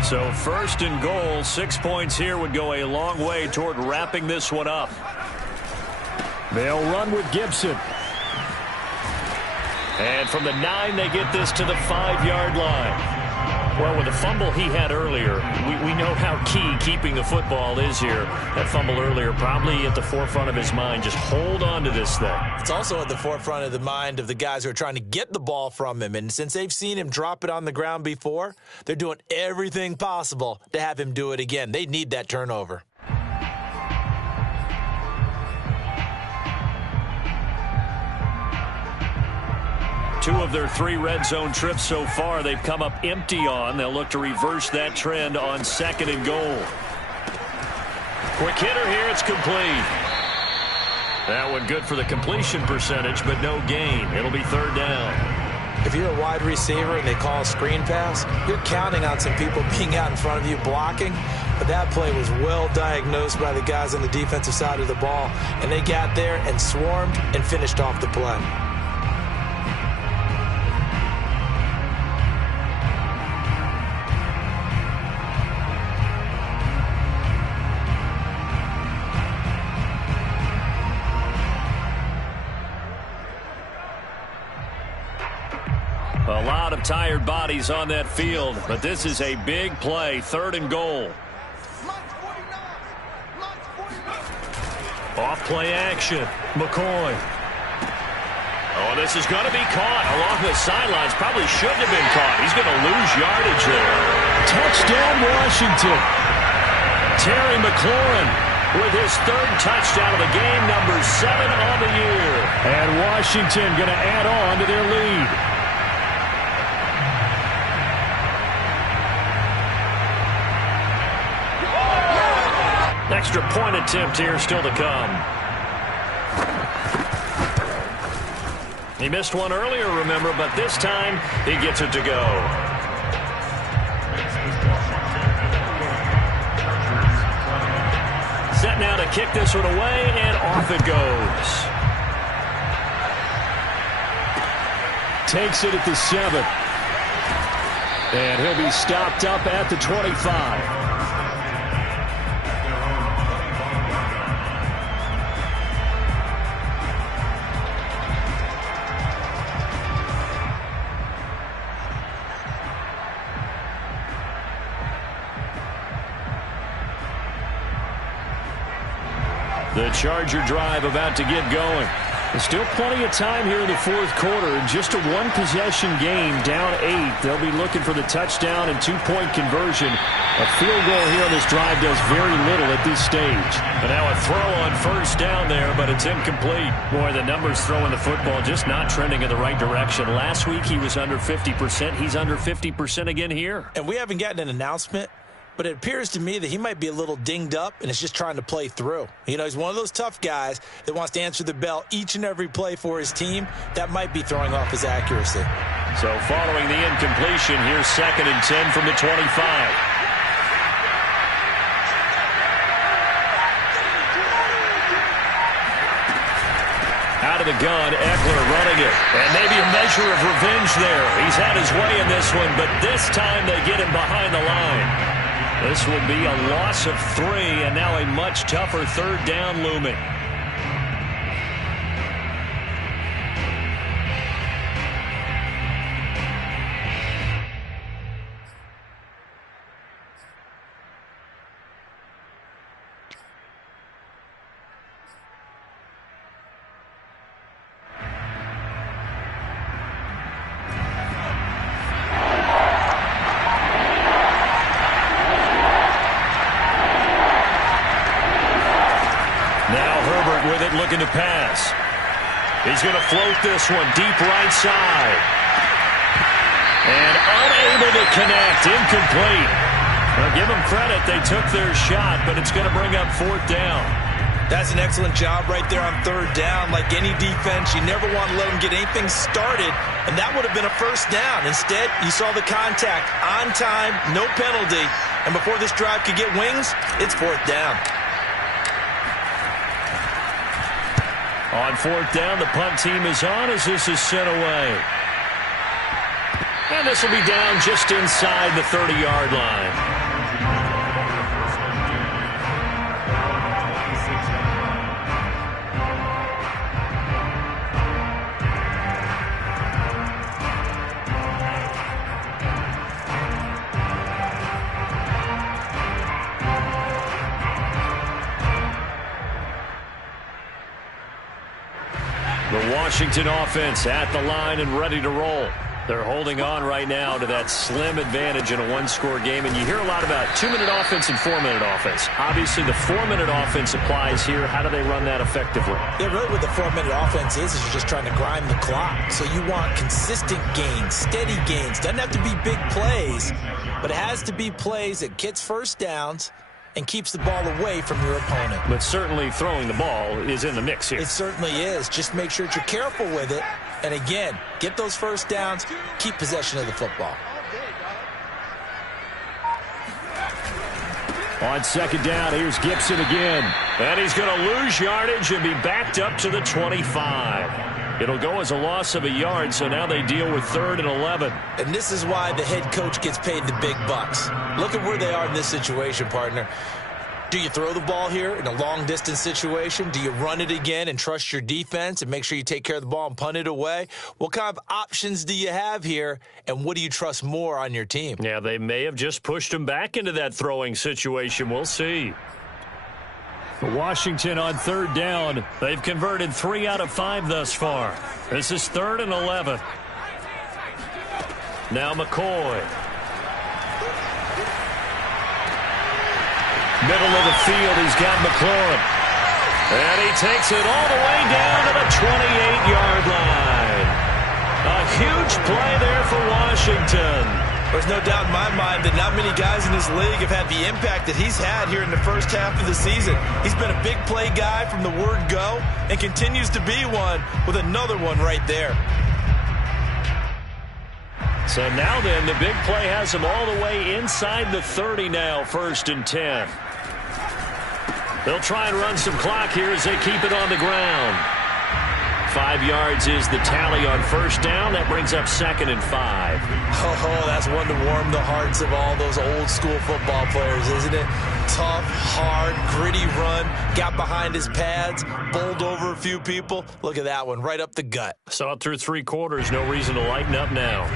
So 1st and goal, 6 points here would go a long way toward wrapping this one up. They'll run with Gibson. And from the 9, they get this to the 5-yard line. Well, with the fumble he had earlier, we know how key keeping the football is here. That fumble earlier probably at the forefront of his mind. Just hold on to this thing. It's also at the forefront of the mind of the guys who are trying to get the ball from him. And since they've seen him drop it on the ground before, they're doing everything possible to have him do it again. They need that turnover. Two of their 3 red zone trips so far, they've come up empty on. They'll look to reverse that trend on 2nd and goal. Quick hitter here, it's complete. That one good for the completion percentage, but no gain. It'll be 3rd down. If you're a wide receiver and they call a screen pass, you're counting on some people being out in front of you blocking. But that play was well diagnosed by the guys on the defensive side of the ball. And they got there and swarmed and finished off the play. A lot of tired bodies on that field, but this is a big play, 3rd and goal. Off play action, McCoy. Oh, this is going to be caught along the sidelines. Probably shouldn't have been caught. He's going to lose yardage there. Touchdown, Washington. Terry McLaurin with his 3rd touchdown of the game, number 7 on the year. And Washington going to add on to their lead. Extra point attempt here still to come. He missed one earlier, remember, but this time he gets it to go. Set now to kick this one away, and off it goes. Takes it at the 7. And he'll be stopped up at the 25. The Charger drive about to get going. There's still plenty of time here in the 4th quarter. Just a 1-possession game, down 8. They'll be looking for the touchdown and 2-point conversion. A field goal here on this drive does very little at this stage. And now a throw on 1st down there, but it's incomplete. Boy, the numbers throwing the football just not trending in the right direction. Last week he was under 50%. He's under 50% again here. And we haven't gotten an announcement, but it appears to me that he might be a little dinged up and is just trying to play through. You know, he's one of those tough guys that wants to answer the bell each and every play for his team. That might be throwing off his accuracy. So following the incompletion, here's 2nd and 10 from the 25. Out of the gun, Eckler running it. And maybe a measure of revenge there. He's had his way in this one, but this time they get him behind the line. This will be a loss of 3, and now a much tougher 3rd down looming. Looking to pass. He's going to float this one deep right side. And unable to connect. Incomplete. Well, give them credit. They took their shot, but it's going to bring up 4th down. That's an excellent job right there on 3rd down. Like any defense, you never want to let them get anything started, and that would have been a 1st down. Instead, you saw the contact on time, no penalty, and before this drive could get wings, it's 4th down. On 4th down, the punt team is on as this is sent away. And this will be down just inside the 30-yard line. The Washington offense at the line and ready to roll. They're holding on right now to that slim advantage in a one-score game. And you hear a lot about 2-minute offense and 4-minute offense. Obviously, the 4-minute offense applies here. How do they run that effectively? Yeah, really what the 4-minute offense is you're just trying to grind the clock. So you want consistent gains, steady gains. Doesn't have to be big plays, but it has to be plays that gets 1st downs and keeps the ball away from your opponent. But certainly throwing the ball is in the mix here. It certainly is. Just make sure that you're careful with it. And again, get those 1st downs, keep possession of the football. On 2nd down, here's Gibson again. And he's going to lose yardage and be backed up to the 25. It'll go as a loss of a yard, so now they deal with 3rd and 11. And this is why the head coach gets paid the big bucks. Look at where they are in this situation, partner. Do you throw the ball here in a long-distance situation? Do you run it again and trust your defense and make sure you take care of the ball and punt it away? What kind of options do you have here, and what do you trust more on your team? Yeah, they may have just pushed him back into that throwing situation. We'll see. Washington on 3rd down. They've converted 3 out of 5 thus far. This is 3rd and 11. Now McCoy. Middle of the field, he's got McLaurin. And he takes it all the way down to the 28-yard line. A huge play there for Washington. There's no doubt in my mind that not many guys in this league have had the impact that he's had here in the first half of the season. He's been a big play guy from the word go and continues to be one with another one right there. So now then, the big play has him all the way inside the 30 now, 1st and 10. They'll try and run some clock here as they keep it on the ground. 5 yards is the tally on 1st down. That brings up 2nd and 5. Oh, that's one to warm the hearts of all those old school football players, isn't it? Tough, hard, gritty run. Got behind his pads, bowled over a few people. Look at that one, right up the gut. Saw it through 3 quarters. No reason to lighten up now.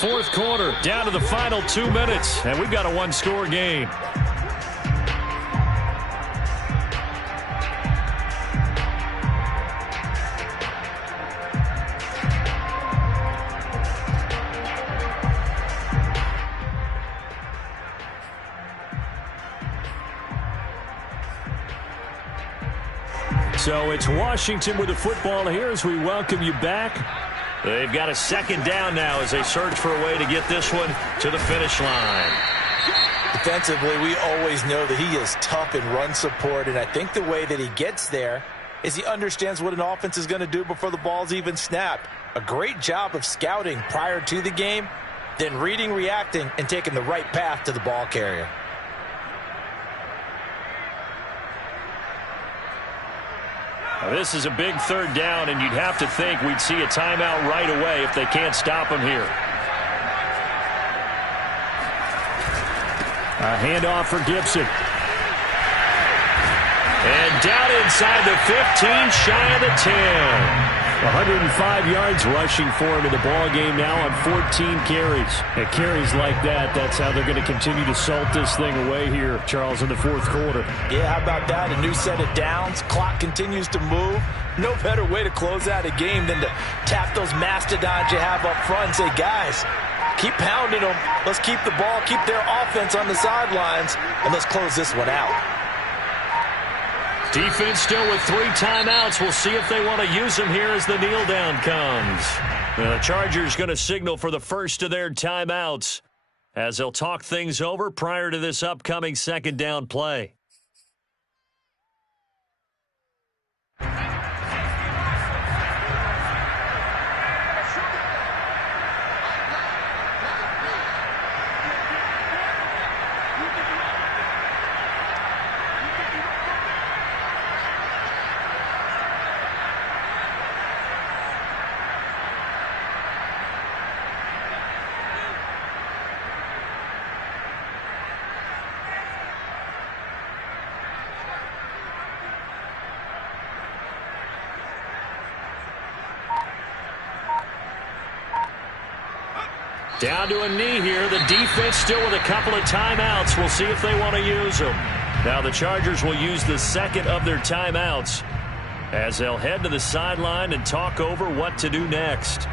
4th quarter, down to the final 2 minutes, and we've got a one-score game. So it's Washington with the football here as we welcome you back. They've got a 2nd down now as they search for a way to get this one to the finish line. Defensively, we always know that he is tough in run support, and I think the way that he gets there is he understands what an offense is going to do before the ball's even snapped. A great job of scouting prior to the game, then reading, reacting, and taking the right path to the ball carrier. Now, this is a big 3rd down, and you'd have to think we'd see a timeout right away if they can't stop him here. A handoff for Gibson. And down inside the 15, shy of the 10. 105 yards rushing for him in the ball game now on 14 carries. And carries like that, that's how they're going to continue to salt this thing away here, Charles, in the 4th quarter. Yeah, how about that? A new set of downs. Clock continues to move. No better way to close out a game than to tap those mastodons you have up front and say, guys, keep pounding them. Let's keep the ball, keep their offense on the sidelines, and let's close this one out. Defense still with 3 timeouts. We'll see if they want to use them here as the kneel down comes. The Chargers going to signal for the first of their timeouts as they'll talk things over prior to this upcoming second down play. Down to a knee here. The defense still with a couple of timeouts. We'll see if they want to use them. Now the Chargers will use the second of their timeouts as they'll head to the sideline and talk over what to do next.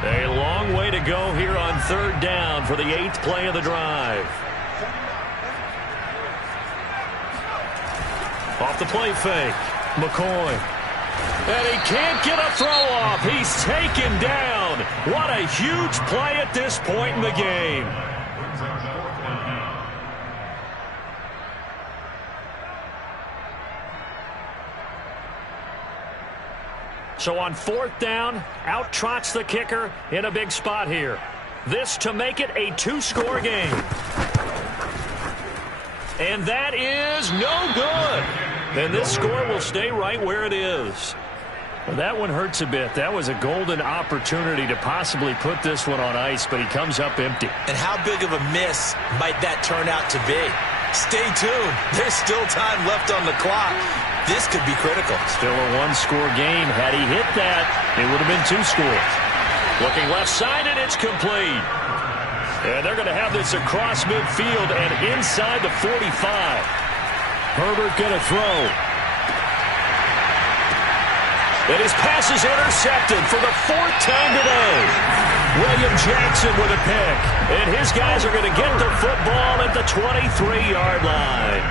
A long way to go here on third down for the 8th play of the drive. Off the play fake, McCoy. And he can't get a throw off. He's taken down. What a huge play at this point in the game. So on 4th down, out trots the kicker in a big spot here. This to make it a 2-score game. And that is no good. And this score will stay right where it is. Well, that one hurts a bit. That was a golden opportunity to possibly put this one on ice, but he comes up empty. And how big of a miss might that turn out to be? Stay tuned. There's still time left on the clock. This could be critical. Still a 1-score game. Had he hit that, it would have been 2 scores. Looking left side, and it's complete. And they're going to have this across midfield and inside the 45. Herbert going to throw. And his pass is intercepted for the 4th time today. William Jackson with a pick. And his guys are going to get the football at the 23-yard line.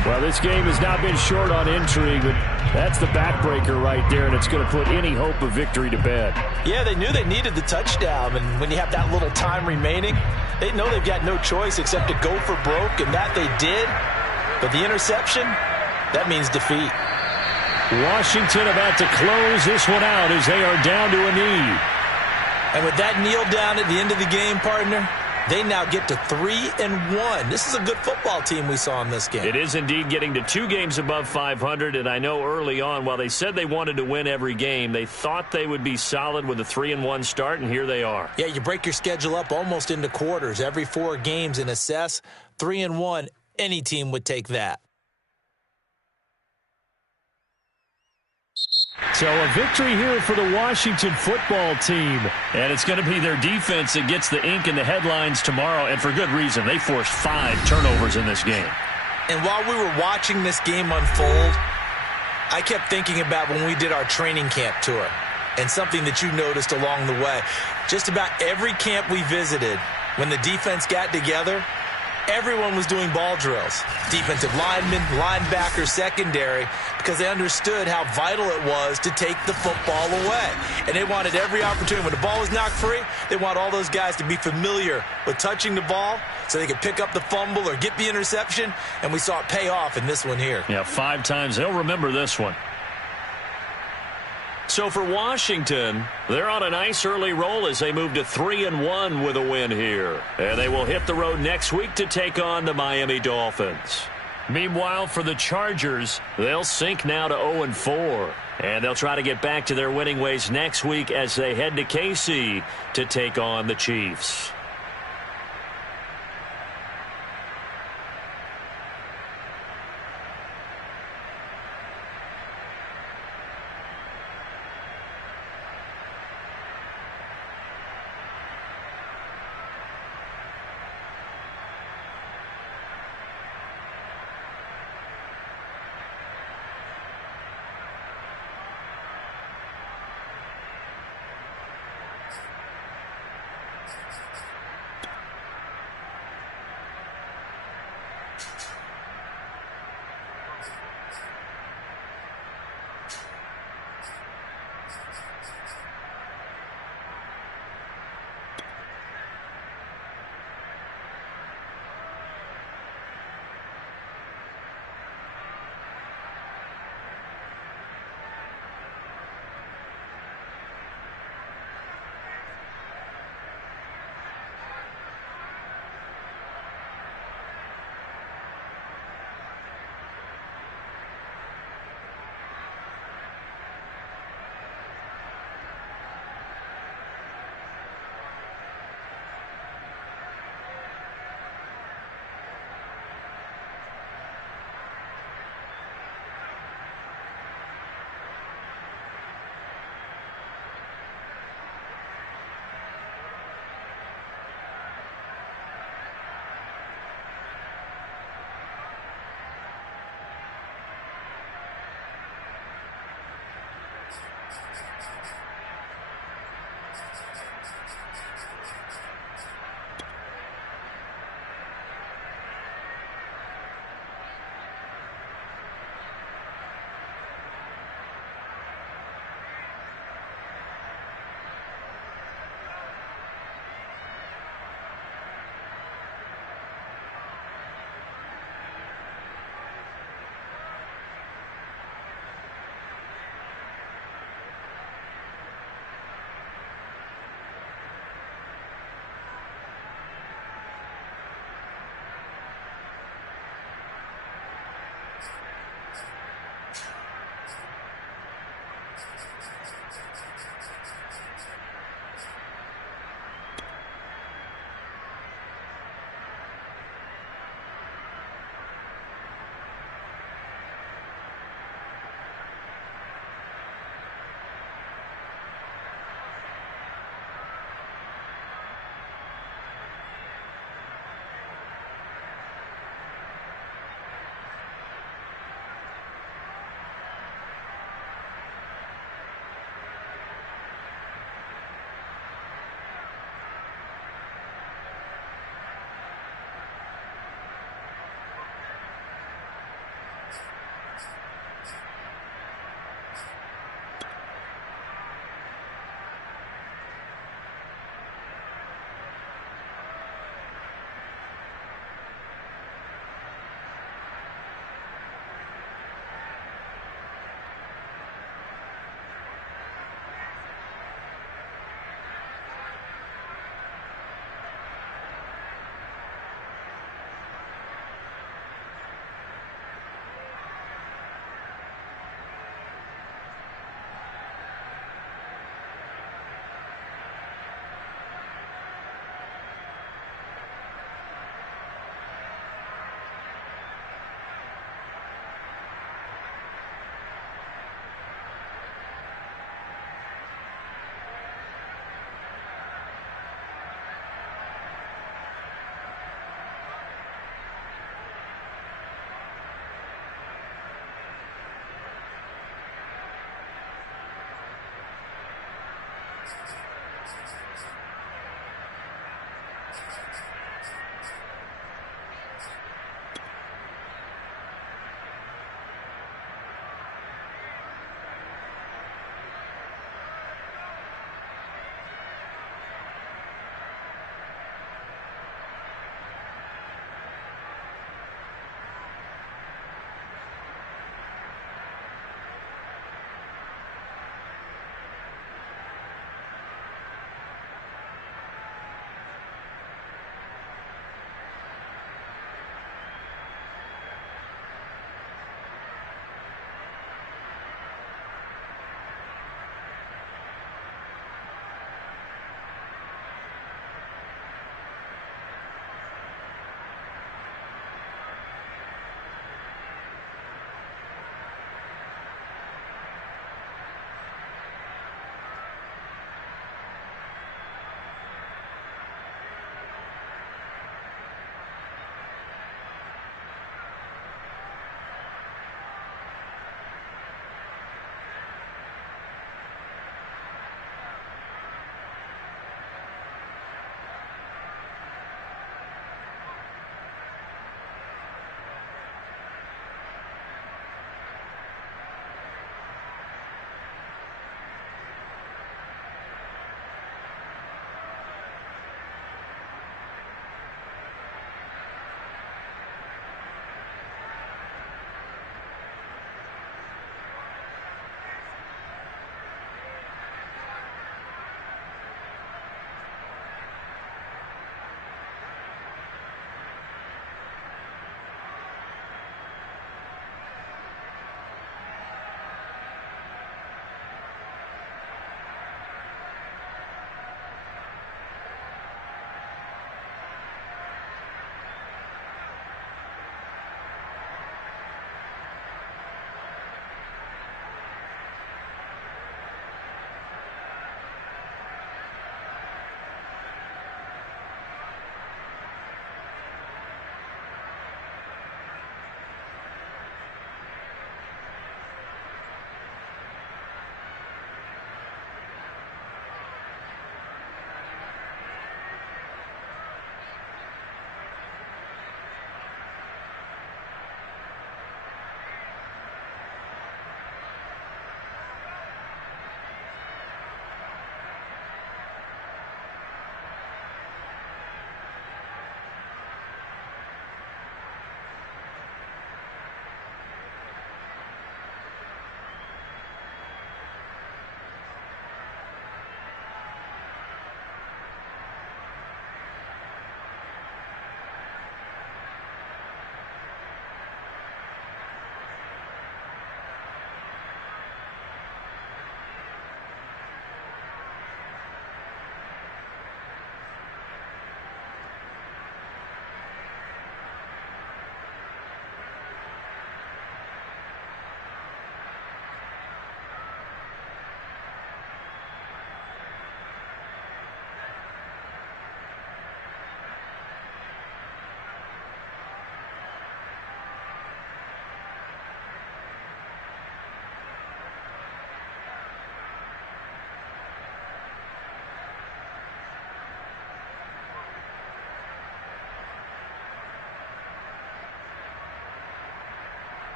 Well, this game has not been short on intrigue, but that's the backbreaker right there, and it's going to put any hope of victory to bed. Yeah, they knew they needed the touchdown, and when you have that little time remaining, they know they've got no choice except to go for broke, and that they did. But the interception, that means defeat. Washington about to close this one out as they are down to a knee. And with that kneel down at the end of the game, partner, they now get to 3-1. This is a good football team we saw in this game. It is indeed getting to 2 games above 500, and I know early on, while they said they wanted to win every game, they thought they would be solid with a 3-1 start, and here they are. Yeah, you break your schedule up almost into quarters, every 4 games, and assess 3-1. Any team would take that. So a victory here for the Washington football team. And it's going to be their defense that gets the ink in the headlines tomorrow, and for good reason. They forced 5 turnovers in this game. And while we were watching this game unfold, I kept thinking about when we did our training camp tour and something that you noticed along the way. Just about every camp we visited, when the defense got together, everyone was doing ball drills. Defensive linemen, linebackers, secondary, because they understood how vital it was to take the football away. And they wanted every opportunity. When the ball was knocked free, they want all those guys to be familiar with touching the ball so they could pick up the fumble or get the interception. And we saw it pay off in this one here. Yeah, 5 times. They'll remember this one. So for Washington, they're on a nice early roll as they move to 3-1 with a win here. And they will hit the road next week to take on the Miami Dolphins. Meanwhile, for the Chargers, they'll sink now to 0-4. And they'll try to get back to their winning ways next week as they head to KC to take on the Chiefs.